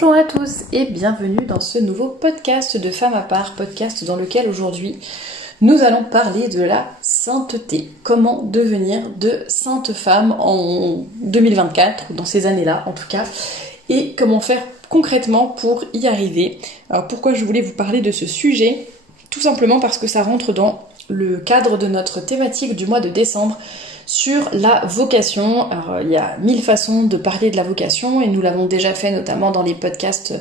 Bonjour à tous et bienvenue dans ce nouveau podcast de Femmes à part, podcast dans lequel aujourd'hui nous allons parler de la sainteté. Comment devenir de saintes femmes en 2024, dans ces années-là en tout cas, et comment faire concrètement pour y arriver. Alors pourquoi je voulais vous parler de ce sujet? Tout simplement parce que ça rentre dans le cadre de notre thématique du mois de décembre sur la vocation. Alors, il y a 1000 façons de parler de la vocation et nous l'avons déjà fait notamment dans les podcasts,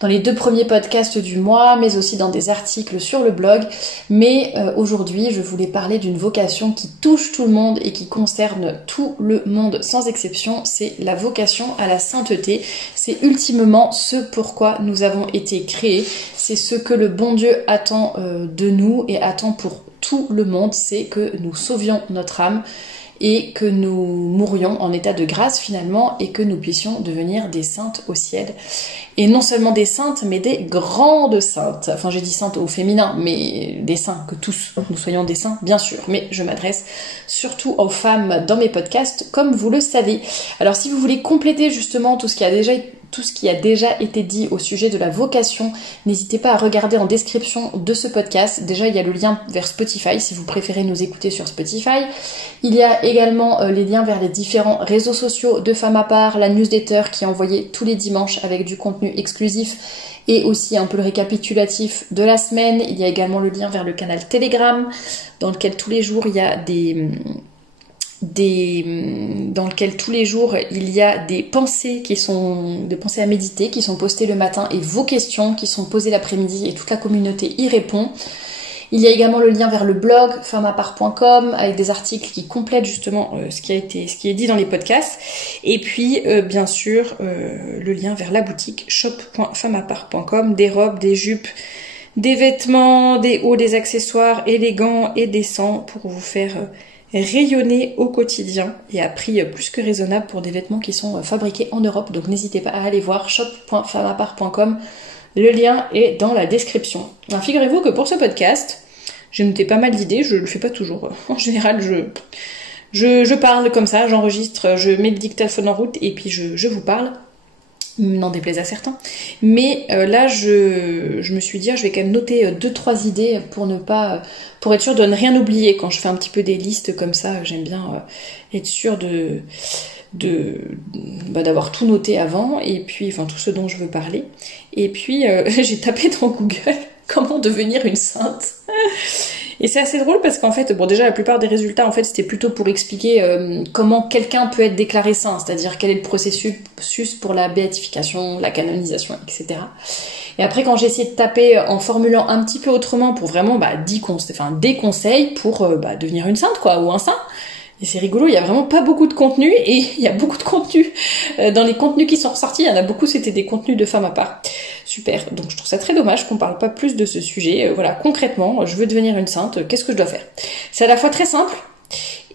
dans les 2 premiers podcasts du mois, mais aussi dans des articles sur le blog. Mais aujourd'hui, je voulais parler d'une vocation qui touche tout le monde et qui concerne tout le monde sans exception. C'est la vocation à la sainteté. C'est ultimement ce pourquoi nous avons été créés. C'est ce que le bon Dieu attend de nous et attend pour tout le monde. C'est que nous sauvions notre âme et que nous mourions en état de grâce finalement et que nous puissions devenir des saintes au ciel. Et non seulement des saintes, mais des grandes saintes. Enfin, j'ai dit saintes au féminin, mais des saints, que tous nous soyons des saints, bien sûr. Mais je m'adresse surtout aux femmes dans mes podcasts, comme vous le savez. Alors, si vous voulez compléter justement tout ce qui a déjà été dit au sujet de la vocation, n'hésitez pas à regarder en description de ce podcast. Déjà, il y a le lien vers Spotify, si vous préférez nous écouter sur Spotify. Il y a également les liens vers les différents réseaux sociaux de Femmes à part, la newsletter qui est envoyée tous les dimanches avec du contenu exclusif et aussi un peu le récapitulatif de la semaine. Il y a également le lien vers le canal Telegram dans lequel tous les jours il y a des pensées qui sont des pensées à méditer qui sont postées le matin et vos questions qui sont posées l'après-midi et toute la communauté y répond. Il y a également le lien vers le blog femmesapart.com avec des articles qui complètent justement ce qui est dit dans les podcasts. Et puis bien sûr le lien vers la boutique shop.femmesapart.com, des robes, des jupes, des vêtements, des hauts, des accessoires élégants et décents pour vous faire rayonner au quotidien et à prix plus que raisonnable pour des vêtements qui sont fabriqués en Europe. Donc n'hésitez pas à aller voir shop.femmesapart.com. Le lien est dans la description. Alors, figurez-vous que pour ce podcast, j'ai noté pas mal d'idées, je le fais pas toujours. En général, je parle comme ça, j'enregistre, je mets le dictaphone en route et puis je vous parle. N'en déplaise à certains. Mais là, je me suis dit, je vais quand même noter 2-3 idées pour être sûre de ne rien oublier. Quand je fais un petit peu des listes comme ça, j'aime bien être sûre d'avoir tout noté avant, et puis, enfin, tout ce dont je veux parler. Et puis, j'ai tapé dans Google comment devenir une sainte. Et c'est assez drôle parce qu'en fait, bon, déjà la plupart des résultats, en fait, c'était plutôt pour expliquer comment quelqu'un peut être déclaré saint, c'est-à-dire quel est le processus pour la béatification, la canonisation, etc. Et après, quand j'ai essayé de taper en formulant un petit peu autrement pour vraiment des conseils pour devenir une sainte, quoi, ou un saint. Et c'est rigolo, il y a vraiment pas beaucoup de contenu, et il y a beaucoup de contenu. Dans les contenus qui sont ressortis, il y en a beaucoup, c'était des contenus de Femmes à part. Super, donc je trouve ça très dommage qu'on parle pas plus de ce sujet. Voilà, concrètement, je veux devenir une sainte, qu'est-ce que je dois faire? C'est à la fois très simple,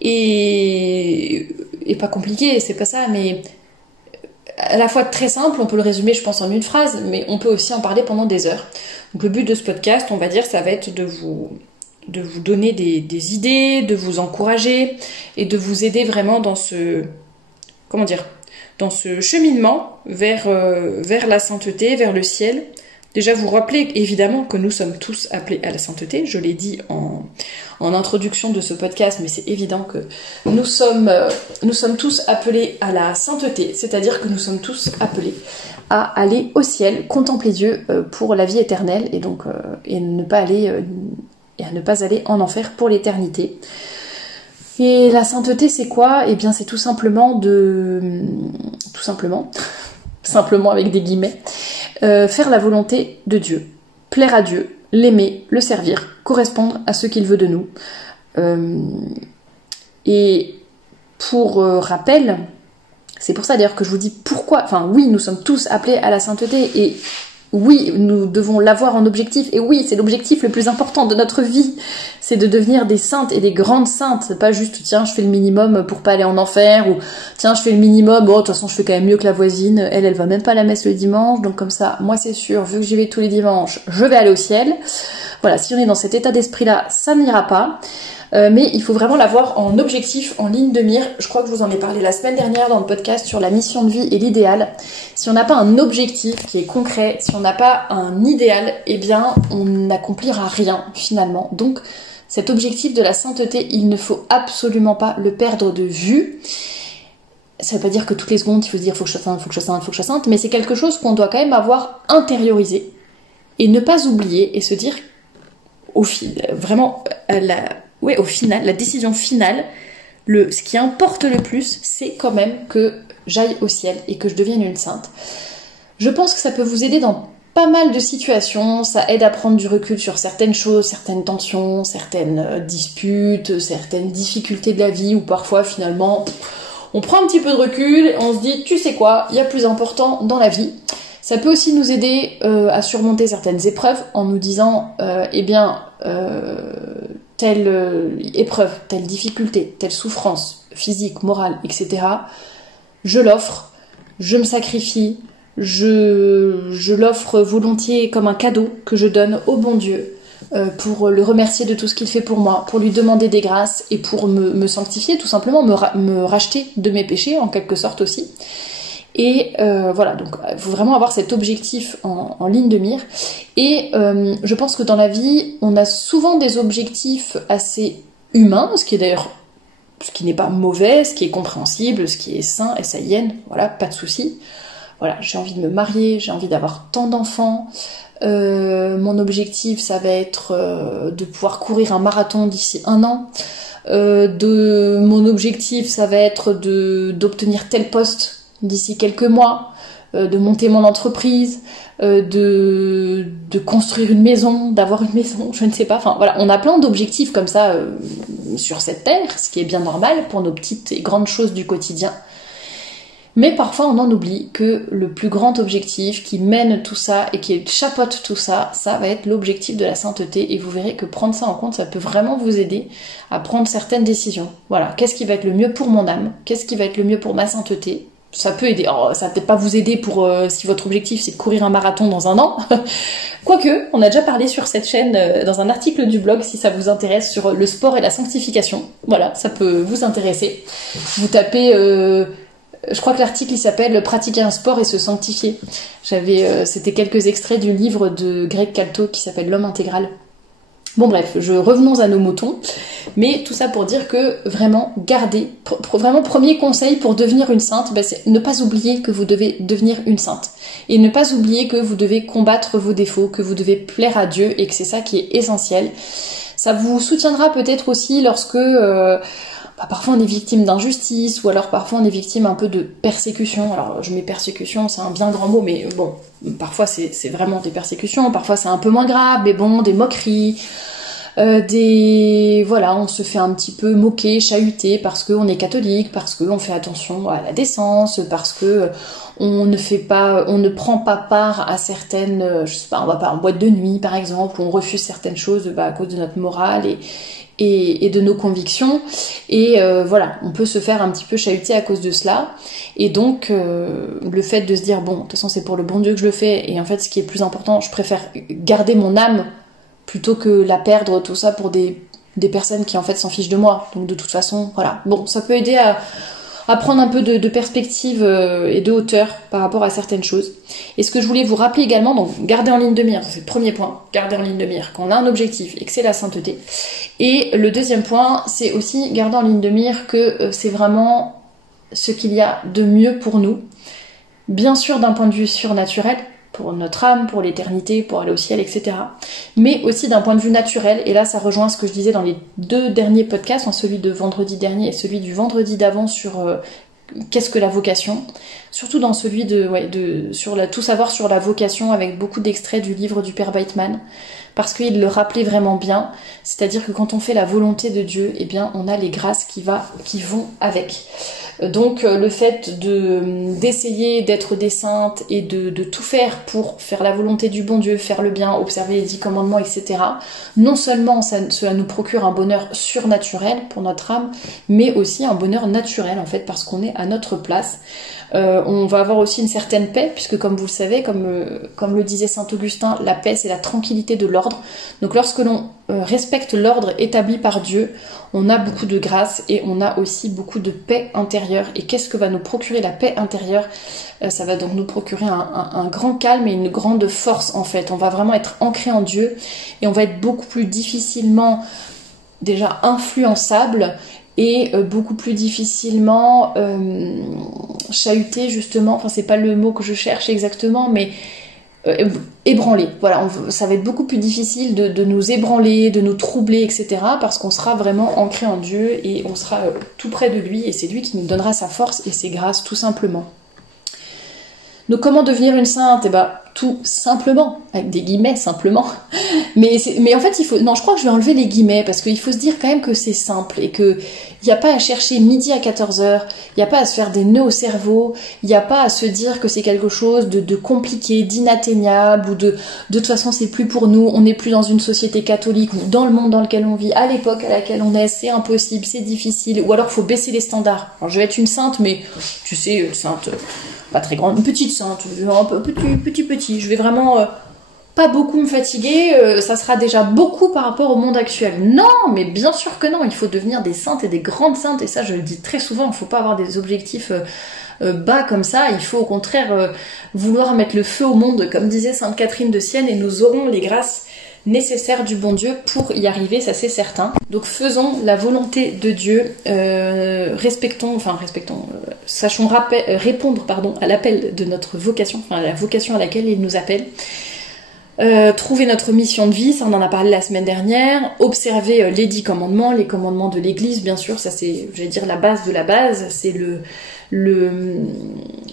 et pas compliqué, c'est pas ça, mais à la fois très simple, on peut le résumer je pense en une phrase, mais on peut aussi en parler pendant des heures. Donc le but de ce podcast, on va dire, ça va être de vous donner des idées, de vous encourager et de vous aider vraiment dans ce cheminement vers la sainteté, vers le ciel. Déjà vous rappeler évidemment que nous sommes tous appelés à la sainteté, je l'ai dit en introduction de ce podcast, mais c'est évident que nous sommes tous appelés à la sainteté, c'est-à-dire que nous sommes tous appelés à aller au ciel, contempler Dieu pour la vie éternelle et donc à ne pas aller en enfer pour l'éternité. Et la sainteté, c'est quoi? Eh bien, c'est tout simplement simplement avec des guillemets, faire la volonté de Dieu, plaire à Dieu, l'aimer, le servir, correspondre à ce qu'il veut de nous. Et pour rappel, c'est pour ça d'ailleurs que je vous dis pourquoi, enfin oui, nous sommes tous appelés à la sainteté et oui, nous devons l'avoir en objectif, et oui, c'est l'objectif le plus important de notre vie, c'est de devenir des saintes et des grandes saintes. C'est pas juste, tiens, je fais le minimum pour pas aller en enfer, ou tiens, je fais le minimum, bon, de toute façon, je fais quand même mieux que la voisine, elle va même pas à la messe le dimanche, donc comme ça, moi c'est sûr, vu que j'y vais tous les dimanches, je vais aller au ciel. Voilà, si on est dans cet état d'esprit-là, ça n'ira pas. Mais il faut vraiment l'avoir en objectif, en ligne de mire. Je crois que je vous en ai parlé la semaine dernière dans le podcast sur la mission de vie et l'idéal. Si on n'a pas un objectif qui est concret, si on n'a pas un idéal, eh bien on n'accomplira rien finalement. Donc cet objectif de la sainteté, il ne faut absolument pas le perdre de vue. Ça veut pas dire que toutes les secondes il faut se dire faut que je sois sainte, faut que je sois sainte, faut que je sois sainte, mais c'est quelque chose qu'on doit quand même avoir intériorisé et ne pas oublier et se dire au final, la décision finale, ce qui importe le plus, c'est quand même que j'aille au ciel et que je devienne une sainte. Je pense que ça peut vous aider dans pas mal de situations, ça aide à prendre du recul sur certaines choses, certaines tensions, certaines disputes, certaines difficultés de la vie, où parfois finalement on prend un petit peu de recul et on se dit tu sais quoi, il y a plus important dans la vie. Ça peut aussi nous aider à surmonter certaines épreuves en nous disant telle épreuve, telle difficulté, telle souffrance physique, morale, etc. Je l'offre, je me sacrifie, je l'offre volontiers comme un cadeau que je donne au bon Dieu pour le remercier de tout ce qu'il fait pour moi, pour lui demander des grâces et pour me sanctifier, tout simplement me racheter de mes péchés en quelque sorte aussi. Et voilà, donc il faut vraiment avoir cet objectif en ligne de mire. Et je pense que dans la vie, on a souvent des objectifs assez humains, ce qui n'est pas mauvais, ce qui est compréhensible, ce qui est sain, S-A-I-N, voilà, pas de souci. Voilà, j'ai envie de me marier, j'ai envie d'avoir tant d'enfants. Mon objectif, ça va être de pouvoir courir un marathon d'ici 1 an. Mon objectif, ça va être d'obtenir tel poste d'ici quelques mois, de monter mon entreprise, de construire une maison, d'avoir une maison, je ne sais pas. Enfin voilà, on a plein d'objectifs comme ça sur cette terre, ce qui est bien normal pour nos petites et grandes choses du quotidien. Mais parfois on en oublie que le plus grand objectif qui mène tout ça et qui chapeaute tout ça, ça va être l'objectif de la sainteté. Et vous verrez que prendre ça en compte, ça peut vraiment vous aider à prendre certaines décisions. Voilà, qu'est-ce qui va être le mieux pour mon âme? Qu'est-ce qui va être le mieux pour ma sainteté? Ça peut aider. Alors, ça va peut-être pas vous aider pour si votre objectif c'est de courir un marathon dans 1 an. Quoique, on a déjà parlé sur cette chaîne dans un article du blog si ça vous intéresse sur le sport et la sanctification. Voilà, ça peut vous intéresser. Vous tapez, je crois que l'article il s'appelle Pratiquer un sport et se sanctifier. C'était quelques extraits du livre de Greg Calto qui s'appelle L'homme intégral. Bon bref, revenons à nos moutons, mais tout ça pour dire que vraiment vraiment premier conseil pour devenir une sainte, c'est ne pas oublier que vous devez devenir une sainte. Et ne pas oublier que vous devez combattre vos défauts, que vous devez plaire à Dieu et que c'est ça qui est essentiel. Ça vous soutiendra peut-être aussi lorsque parfois on est victime d'injustice ou alors parfois on est victime un peu de persécution. Alors je mets persécution, c'est un bien grand mot, mais bon, parfois c'est vraiment des persécutions, parfois c'est un peu moins grave, mais bon, des moqueries, on se fait un petit peu moquer, chahuter parce qu'on est catholique, parce qu'on fait attention à la décence, parce que on ne prend pas part à certaines, je sais pas, on va pas en boîte de nuit par exemple, où on refuse certaines choses à cause de notre morale et de nos convictions, et on peut se faire un petit peu chahuter à cause de cela, et donc le fait de se dire bon, de toute façon c'est pour le bon Dieu que je le fais, et en fait ce qui est plus important, je préfère garder mon âme plutôt que la perdre, tout ça pour des personnes qui en fait s'en fichent de moi, donc de toute façon, voilà, bon, ça peut aider à prendre un peu de perspective et de hauteur par rapport à certaines choses. Et ce que je voulais vous rappeler également, donc garder en ligne de mire, c'est le premier point, garder en ligne de mire quand on a un objectif et que c'est la sainteté. Et le deuxième point, c'est aussi garder en ligne de mire que c'est vraiment ce qu'il y a de mieux pour nous, bien sûr d'un point de vue surnaturel, pour notre âme, pour l'éternité, pour aller au ciel, etc. Mais aussi d'un point de vue naturel, et là ça rejoint ce que je disais dans les 2 derniers podcasts, celui de vendredi dernier et celui du vendredi d'avant sur qu'est-ce que la vocation, surtout dans celui tout savoir sur la vocation, avec beaucoup d'extraits du livre du Père Weitman, parce qu'il le rappelait vraiment bien, c'est-à-dire que quand on fait la volonté de Dieu, eh bien on a les grâces qui vont avec. Donc le fait d'essayer d'être des saintes et de tout faire pour faire la volonté du bon Dieu, faire le bien, observer les 10 commandements, etc. Non seulement cela nous procure un bonheur surnaturel pour notre âme, mais aussi un bonheur naturel en fait, parce qu'on est à notre place. On va avoir aussi une certaine paix, puisque comme vous le savez, comme le disait saint Augustin, la paix c'est la tranquillité de l'ordre. Donc lorsque l'on respecte l'ordre établi par Dieu, on a beaucoup de grâce et on a aussi beaucoup de paix intérieure. Et qu'est-ce que va nous procurer la paix intérieure? Ça va donc nous procurer un grand calme et une grande force en fait. On va vraiment être ancré en Dieu et on va être beaucoup plus difficilement déjà influençable et beaucoup plus difficilement chahuté justement, enfin c'est pas le mot que je cherche exactement, mais ébranlé. Voilà, ça va être beaucoup plus difficile de nous ébranler, de nous troubler, etc. parce qu'on sera vraiment ancré en Dieu et on sera tout près de lui et c'est lui qui nous donnera sa force et ses grâces tout simplement. Donc comment devenir une sainte? Eh ben, tout simplement, avec des guillemets simplement. Mais en fait, non, je crois que je vais enlever les guillemets parce qu'il faut se dire quand même que c'est simple et que il n'y a pas à chercher midi à 14h, il n'y a pas à se faire des nœuds au cerveau, il n'y a pas à se dire que c'est quelque chose de compliqué, d'inatteignable ou de toute façon c'est plus pour nous, on n'est plus dans une société catholique ou dans le monde dans lequel on vit, à l'époque à laquelle on est, c'est impossible, c'est difficile, ou alors il faut baisser les standards. Alors je vais être une sainte, mais tu sais, sainte, pas très grande, une petite sainte, un peu petit, je vais vraiment pas beaucoup me fatiguer, ça sera déjà beaucoup par rapport au monde actuel. Non, mais bien sûr que non, il faut devenir des saintes et des grandes saintes, et ça je le dis très souvent, il ne faut pas avoir des objectifs bas comme ça, il faut au contraire vouloir mettre le feu au monde, comme disait Sainte Catherine de Sienne, et nous aurons les grâces nécessaires du bon Dieu pour y arriver, ça c'est certain. Donc faisons la volonté de Dieu, sachons répondre à l'appel de notre vocation, enfin à la vocation à laquelle il nous appelle. Trouver notre mission de vie, ça on en a parlé la semaine dernière, observer les 10 commandements, les commandements de l'Église, bien sûr, ça c'est, j'allais dire, la base de la base, c'est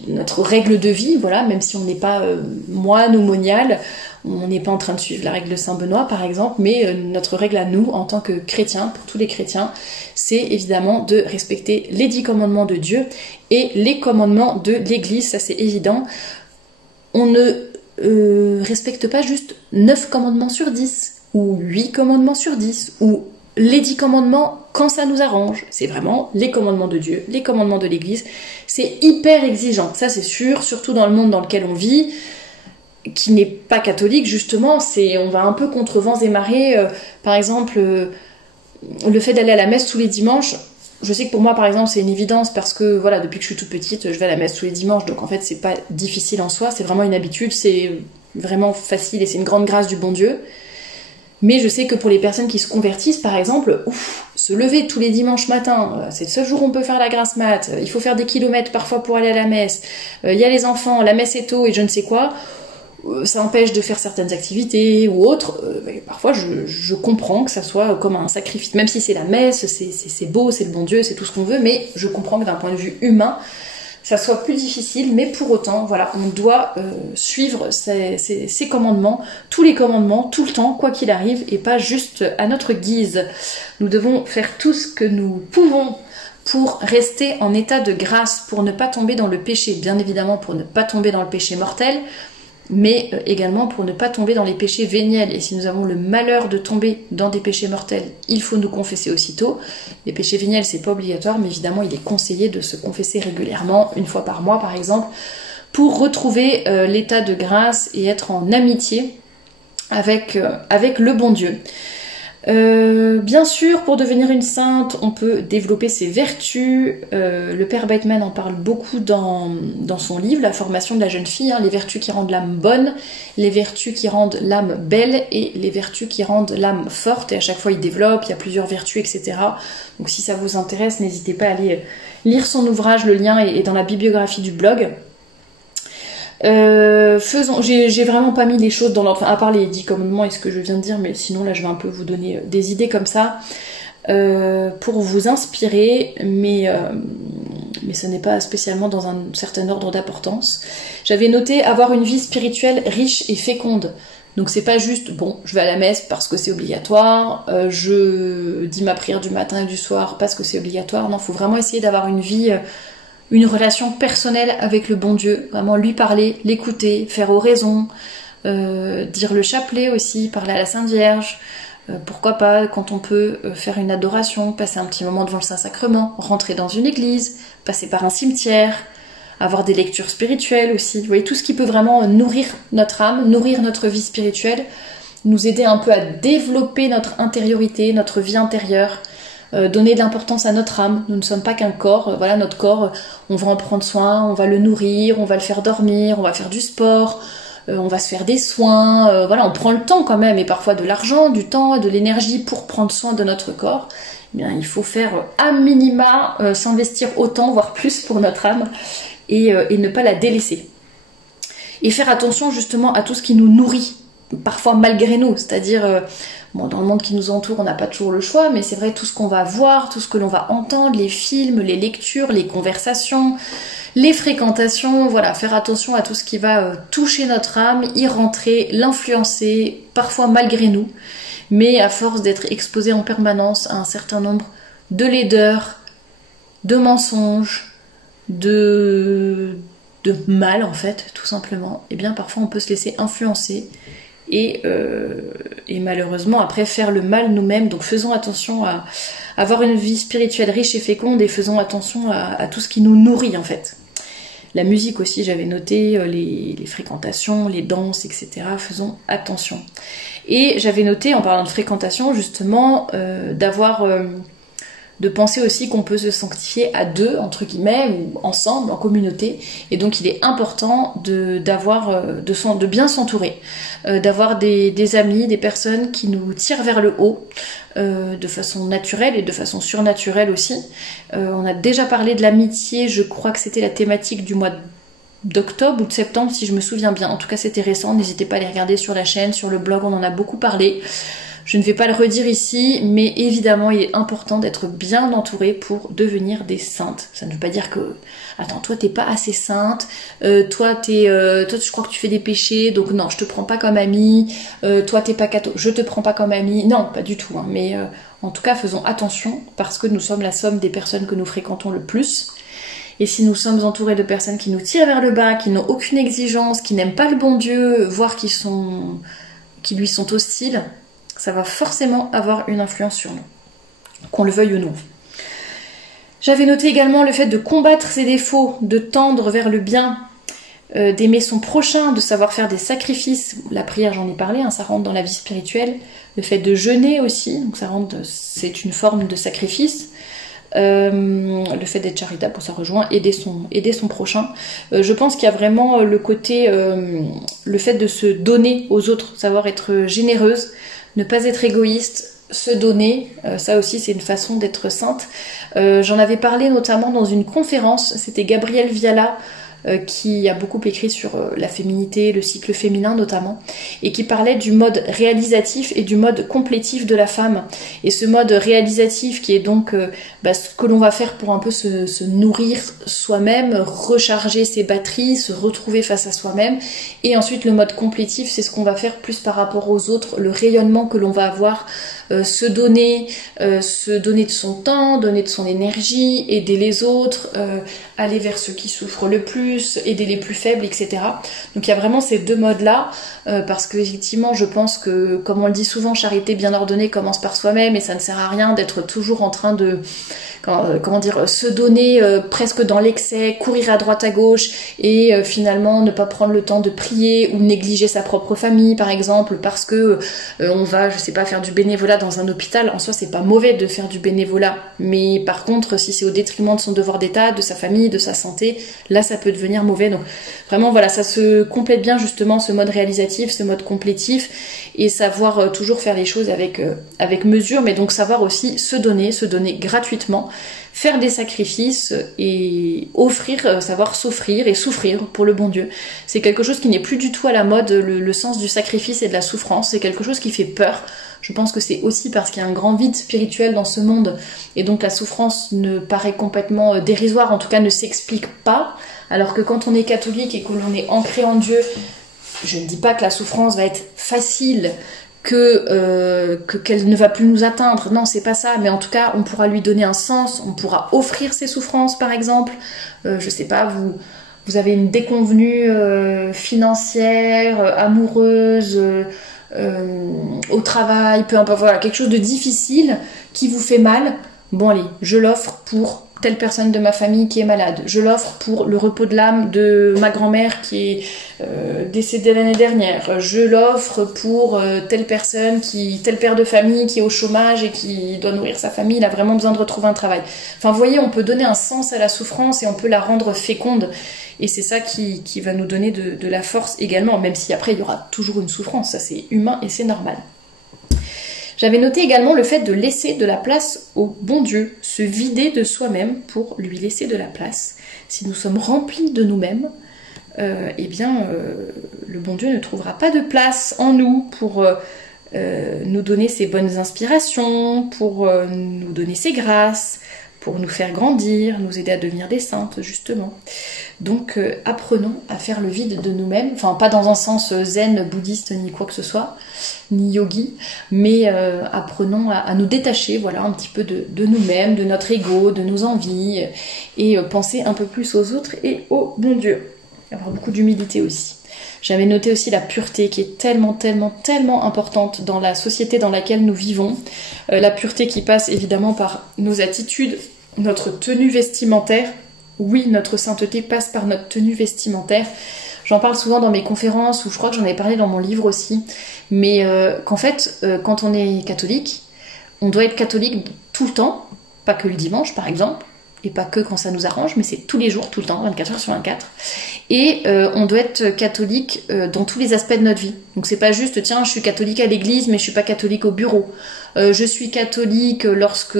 notre règle de vie, voilà, même si on n'est pas moine ou monial, on n'est pas en train de suivre la règle de Saint Benoît par exemple, mais notre règle à nous, en tant que chrétiens, pour tous les chrétiens, c'est évidemment de respecter les 10 commandements de Dieu et les commandements de l'Église, ça c'est évident. On ne respecte pas juste 9 commandements sur 10 ou 8 commandements sur 10 ou les 10 commandements quand ça nous arrange. C'est vraiment les commandements de Dieu, les commandements de l'Église. C'est hyper exigeant, ça c'est sûr, surtout dans le monde dans lequel on vit, qui n'est pas catholique justement, on va un peu contre vents et marées. Par exemple, le fait d'aller à la messe tous les dimanches, je sais que pour moi par exemple c'est une évidence parce que voilà, depuis que je suis toute petite je vais à la messe tous les dimanches, donc en fait c'est pas difficile en soi, c'est vraiment une habitude, c'est vraiment facile et c'est une grande grâce du bon Dieu. Mais je sais que pour les personnes qui se convertissent par exemple, se lever tous les dimanches matins, c'est le seul jour où on peut faire la grasse mat, il faut faire des kilomètres parfois pour aller à la messe, il y a les enfants, la messe est tôt et je ne sais quoi, ça empêche de faire certaines activités ou autres, parfois je comprends que ça soit comme un sacrifice, même si c'est la messe, c'est beau, c'est le bon Dieu, c'est tout ce qu'on veut, mais je comprends que d'un point de vue humain, ça soit plus difficile, mais pour autant, voilà, on doit suivre ces commandements, tous les commandements, tout le temps, quoi qu'il arrive, et pas juste à notre guise. Nous devons faire tout ce que nous pouvons pour rester en état de grâce, pour ne pas tomber dans le péché, bien évidemment pour ne pas tomber dans le péché mortel, mais également pour ne pas tomber dans les péchés véniels. Et si nous avons le malheur de tomber dans des péchés mortels, il faut nous confesser aussitôt. Les péchés véniels, c'est pas obligatoire, mais évidemment, il est conseillé de se confesser régulièrement, une fois par mois par exemple, pour retrouver l'état de grâce et être en amitié avec le bon Dieu. Bien sûr, pour devenir une sainte, on peut développer ses vertus. Le père Bateman en parle beaucoup dans son livre, La formation de la jeune fille, hein, les vertus qui rendent l'âme bonne, les vertus qui rendent l'âme belle et les vertus qui rendent l'âme forte. Et à chaque fois, il développe, il y a plusieurs vertus, etc. Donc si ça vous intéresse, n'hésitez pas à aller lire son ouvrage, le lien est dans la bibliographie du blog. J'ai vraiment pas mis les choses dans l'ordre, à part les 10 commandements et ce que je viens de dire, mais sinon là je vais un peu vous donner des idées comme ça pour vous inspirer, mais ce n'est pas spécialement dans un certain ordre d'importance. J'avais noté avoir une vie spirituelle riche et féconde. Donc c'est pas juste, bon, je vais à la messe parce que c'est obligatoire, je dis ma prière du matin et du soir parce que c'est obligatoire. Non, faut vraiment essayer d'avoir une vie une relation personnelle avec le bon Dieu, vraiment lui parler, l'écouter, faire oraison, dire le chapelet aussi, parler à la Sainte Vierge, pourquoi pas quand on peut faire une adoration, passer un petit moment devant le Saint-Sacrement, rentrer dans une église, passer par un cimetière, avoir des lectures spirituelles aussi, vous voyez, tout ce qui peut vraiment nourrir notre âme, nourrir notre vie spirituelle, nous aider un peu à développer notre intériorité, notre vie intérieure, donner de l'importance à notre âme. Nous ne sommes pas qu'un corps, voilà, notre corps, on va en prendre soin, on va le nourrir, on va le faire dormir, on va faire du sport, on va se faire des soins, voilà, on prend le temps quand même, et parfois de l'argent, du temps, de l'énergie pour prendre soin de notre corps. Eh bien, il faut faire à minima, s'investir autant, voire plus pour notre âme, et ne pas la délaisser. Et faire attention justement à tout ce qui nous nourrit, parfois malgré nous, c'est-à-dire, bon, dans le monde qui nous entoure, on n'a pas toujours le choix, mais c'est vrai, tout ce qu'on va voir, tout ce que l'on va entendre, les films, les lectures, les conversations, les fréquentations, voilà, faire attention à tout ce qui va toucher notre âme, y rentrer, l'influencer, parfois malgré nous, mais à force d'être exposé en permanence à un certain nombre de laideurs, de mensonges, de mal en fait, tout simplement, et bien parfois on peut se laisser influencer et malheureusement après faire le mal nous-mêmes. Donc faisons attention à avoir une vie spirituelle riche et féconde, et faisons attention à tout ce qui nous nourrit en fait. La musique aussi, j'avais noté, les fréquentations, les danses, etc. Faisons attention. Et j'avais noté, en parlant de fréquentation, justement, de penser aussi qu'on peut se sanctifier à deux, entre guillemets, ou ensemble, en communauté. Et donc il est important de bien s'entourer, d'avoir des amis, des personnes qui nous tirent vers le haut, de façon naturelle et de façon surnaturelle aussi. On a déjà parlé de l'amitié, je crois que c'était la thématique du mois d'octobre ou de septembre, si je me souviens bien. En tout cas, c'était récent, n'hésitez pas à les regarder sur la chaîne, sur le blog, on en a beaucoup parlé. Je ne vais pas le redire ici, mais évidemment, il est important d'être bien entouré pour devenir des saintes. Ça ne veut pas dire que, attends, toi, t'es pas assez sainte, toi, je crois que tu fais des péchés, donc non, je te prends pas comme amie, toi, t'es pas catho, je te prends pas comme amie. Non, pas du tout, hein, mais en tout cas, faisons attention, parce que nous sommes la somme des personnes que nous fréquentons le plus. Et si nous sommes entourés de personnes qui nous tirent vers le bas, qui n'ont aucune exigence, qui n'aiment pas le bon Dieu, voire qui lui sont hostiles, ça va forcément avoir une influence sur nous, qu'on le veuille ou non. J'avais noté également le fait de combattre ses défauts, de tendre vers le bien, d'aimer son prochain, de savoir faire des sacrifices. La prière, j'en ai parlé, hein, ça rentre dans la vie spirituelle. Le fait de jeûner aussi, donc c'est une forme de sacrifice. Le fait d'être charitable, pour ça rejoint, aider son prochain. Je pense qu'il y a vraiment le côté, le fait de se donner aux autres, savoir être généreuse, ne pas être égoïste, se donner, ça aussi c'est une façon d'être sainte. J'en avais parlé notamment dans une conférence, c'était Gabrielle Viala qui a beaucoup écrit sur la féminité, le cycle féminin notamment, et qui parlait du mode réalisatif et du mode complétif de la femme. Et ce mode réalisatif qui est donc ce que l'on va faire pour un peu se nourrir soi-même, recharger ses batteries, se retrouver face à soi-même. Et ensuite le mode complétif, c'est ce qu'on va faire plus par rapport aux autres, le rayonnement que l'on va avoir, se donner de son temps, donner de son énergie, aider les autres, aller vers ceux qui souffrent le plus, aider les plus faibles, etc. Donc il y a vraiment ces deux modes-là, parce que effectivement je pense que, comme on le dit souvent, charité bien ordonnée commence par soi-même, et ça ne sert à rien d'être toujours en train de se donner presque dans l'excès, courir à droite à gauche, et finalement ne pas prendre le temps de prier, ou négliger sa propre famille par exemple, parce que on va, je sais pas, faire du bénévolat dans un hôpital. En soi c'est pas mauvais de faire du bénévolat, mais par contre si c'est au détriment de son devoir d'état, de sa famille, de sa santé, là ça peut devenir mauvais. Donc vraiment voilà, ça se complète bien justement, ce mode réalisatif, ce mode complétif, et savoir toujours faire les choses avec mesure, mais donc savoir aussi se donner gratuitement, faire des sacrifices et offrir, savoir s'offrir et souffrir pour le bon Dieu. C'est quelque chose qui n'est plus du tout à la mode, le sens du sacrifice et de la souffrance, c'est quelque chose qui fait peur. Je pense que c'est aussi parce qu'il y a un grand vide spirituel dans ce monde, et donc la souffrance ne paraît complètement dérisoire, en tout cas ne s'explique pas, alors que quand on est catholique et que l'on est ancré en Dieu, je ne dis pas que la souffrance va être facile, qu'elle ne va plus nous atteindre. Non, c'est pas ça, mais en tout cas, on pourra lui donner un sens, on pourra offrir ses souffrances, par exemple. Je sais pas, vous avez une déconvenue financière, amoureuse, au travail, peu importe, voilà, quelque chose de difficile qui vous fait mal. Bon allez, je l'offre pour telle personne de ma famille qui est malade. Je l'offre pour le repos de l'âme de ma grand-mère qui est décédée l'année dernière. Je l'offre pour telle personne, tel père de famille qui est au chômage et qui doit nourrir sa famille, il a vraiment besoin de retrouver un travail. Enfin, vous voyez, on peut donner un sens à la souffrance et on peut la rendre féconde. Et c'est ça qui va nous donner de la force également, même si après il y aura toujours une souffrance, ça c'est humain et c'est normal. J'avais noté également le fait de laisser de la place au bon Dieu, se vider de soi-même pour lui laisser de la place. Si nous sommes remplis de nous-mêmes, eh bien, le bon Dieu ne trouvera pas de place en nous pour nous donner ses bonnes inspirations, pour nous donner ses grâces, pour nous faire grandir, nous aider à devenir des saintes, justement. Donc, apprenons à faire le vide de nous-mêmes, enfin, pas dans un sens zen, bouddhiste, ni quoi que ce soit, ni yogi, mais apprenons à nous détacher, voilà, un petit peu de nous-mêmes, de notre ego, de nos envies, et penser un peu plus aux autres et au bon Dieu. Avoir beaucoup d'humilité aussi. J'avais noté aussi la pureté qui est tellement, tellement, tellement importante dans la société dans laquelle nous vivons. La pureté qui passe évidemment par nos attitudes, notre tenue vestimentaire. Oui, notre sainteté passe par notre tenue vestimentaire. J'en parle souvent dans mes conférences, ou je crois que j'en avais parlé dans mon livre aussi, mais qu'en fait, quand on est catholique, on doit être catholique tout le temps, pas que le dimanche par exemple, et pas que quand ça nous arrange, mais c'est tous les jours, tout le temps, 24 heures sur 24. Et on doit être catholique dans tous les aspects de notre vie. Donc c'est pas juste, tiens, je suis catholique à l'église, mais je suis pas catholique au bureau. Je suis catholique lorsque,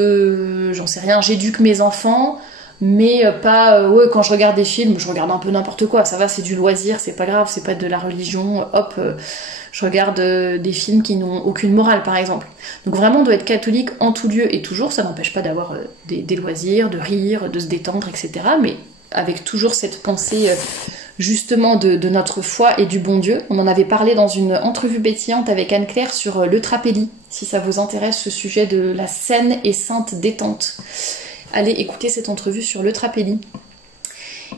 j'en sais rien, j'éduque mes enfants, mais pas, ouais, quand je regarde des films, je regarde un peu n'importe quoi, ça va, c'est du loisir, c'est pas grave, c'est pas de la religion, hop, je regarde des films qui n'ont aucune morale, par exemple. Donc vraiment, on doit être catholique en tout lieu et toujours, ça n'empêche pas d'avoir des loisirs, de rire, de se détendre, etc., mais avec toujours cette pensée justement de notre foi et du bon Dieu. On en avait parlé dans une entrevue pétillante avec Anne-Claire sur le Trapelli, si ça vous intéresse, ce sujet de la saine et sainte détente. Allez écouter cette entrevue sur le Trapelli.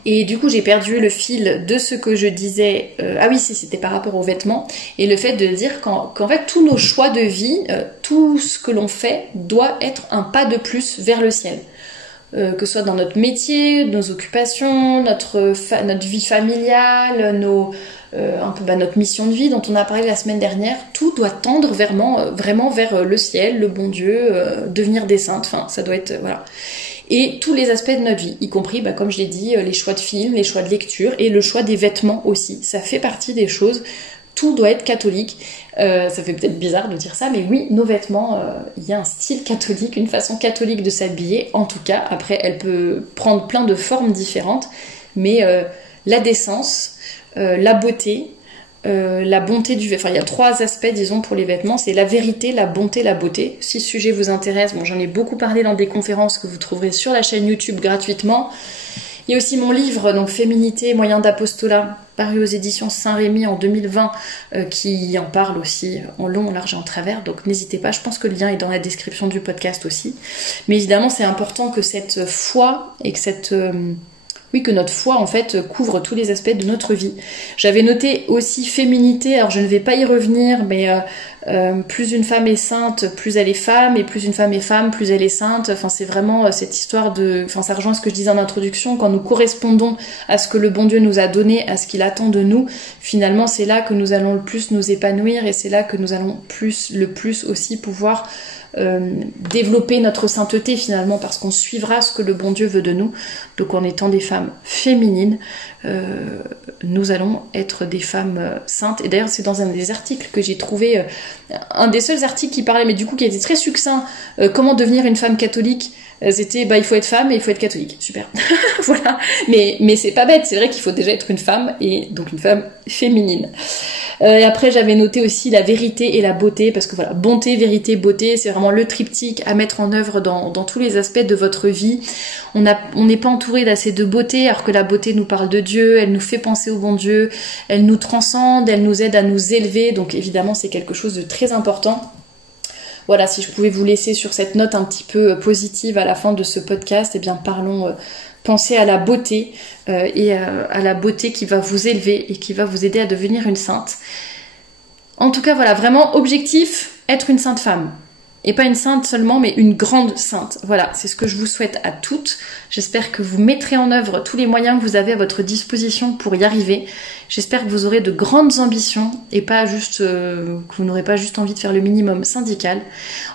Et du coup, j'ai perdu le fil de ce que je disais. Ah oui, si, c'était par rapport aux vêtements. Et le fait de dire qu'en fait, tous nos choix de vie, tout ce que l'on fait doit être un pas de plus vers le ciel. Que ce soit dans notre métier, nos occupations, notre vie familiale, un peu notre mission de vie dont on a parlé la semaine dernière, tout doit tendre vraiment vers le ciel, le bon Dieu, devenir des saintes, enfin ça doit être, voilà. Et tous les aspects de notre vie, y compris, comme je l'ai dit, les choix de films, les choix de lecture et le choix des vêtements aussi, ça fait partie des choses, tout doit être catholique. Ça fait peut-être bizarre de dire ça, mais oui, nos vêtements, il y a un style catholique, une façon catholique de s'habiller, en tout cas, après elle peut prendre plein de formes différentes, mais la décence, la beauté, la bonté du vêtement. Enfin, il y a 3 aspects, disons, pour les vêtements. C'est la vérité, la bonté, la beauté. Si ce sujet vous intéresse, bon, j'en ai beaucoup parlé dans des conférences que vous trouverez sur la chaîne YouTube gratuitement. Il y a aussi mon livre, donc Féminité, moyen d'apostolat, paru aux éditions Saint-Rémy en 2020, qui en parle aussi en long, en large et en travers. Donc n'hésitez pas, je pense que le lien est dans la description du podcast aussi. Mais évidemment, c'est important que cette foi et que que notre foi en fait couvre tous les aspects de notre vie. J'avais noté aussi féminité, alors je ne vais pas y revenir, mais plus une femme est sainte, plus elle est femme, et plus une femme est femme, plus elle est sainte. Enfin, c'est vraiment cette histoire enfin, ça rejoint ce que je disais en introduction, quand nous correspondons à ce que le bon Dieu nous a donné, à ce qu'il attend de nous, finalement, c'est là que nous allons le plus nous épanouir, et c'est là que nous allons le plus aussi pouvoir développer notre sainteté finalement, parce qu'on suivra ce que le bon Dieu veut de nous. Donc en étant des femmes féminines, nous allons être des femmes saintes. Et d'ailleurs c'est dans un des articles que j'ai trouvé, un des seuls articles qui parlait, mais du coup qui était très succinct, comment devenir une femme catholique. C'était il faut être femme et il faut être catholique. Super. Voilà. Mais c'est pas bête, c'est vrai qu'il faut déjà être une femme, et donc une femme féminine. Et après j'avais noté aussi la vérité et la beauté, parce que voilà, bonté, vérité, beauté, c'est vraiment le triptyque à mettre en œuvre dans tous les aspects de votre vie. On n'est pas entouré d'assez de beauté, alors que la beauté nous parle de Dieu, elle nous fait penser au bon Dieu, elle nous transcende, elle nous aide à nous élever, donc évidemment c'est quelque chose de très important. Voilà, si je pouvais vous laisser sur cette note un petit peu positive à la fin de ce podcast, eh bien parlons, pensez à la beauté et à la beauté qui va vous élever et qui va vous aider à devenir une sainte. En tout cas, voilà, vraiment objectif, être une sainte femme. Et pas une sainte seulement, mais une grande sainte. Voilà, c'est ce que je vous souhaite à toutes. J'espère que vous mettrez en œuvre tous les moyens que vous avez à votre disposition pour y arriver. J'espère que vous aurez de grandes ambitions et pas juste que vous n'aurez pas juste envie de faire le minimum syndical.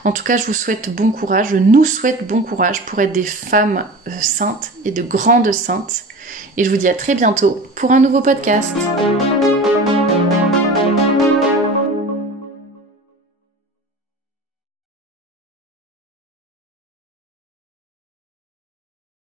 En tout cas, je vous souhaite bon courage, je nous souhaite bon courage pour être des femmes saintes et de grandes saintes. Et je vous dis à très bientôt pour un nouveau podcast.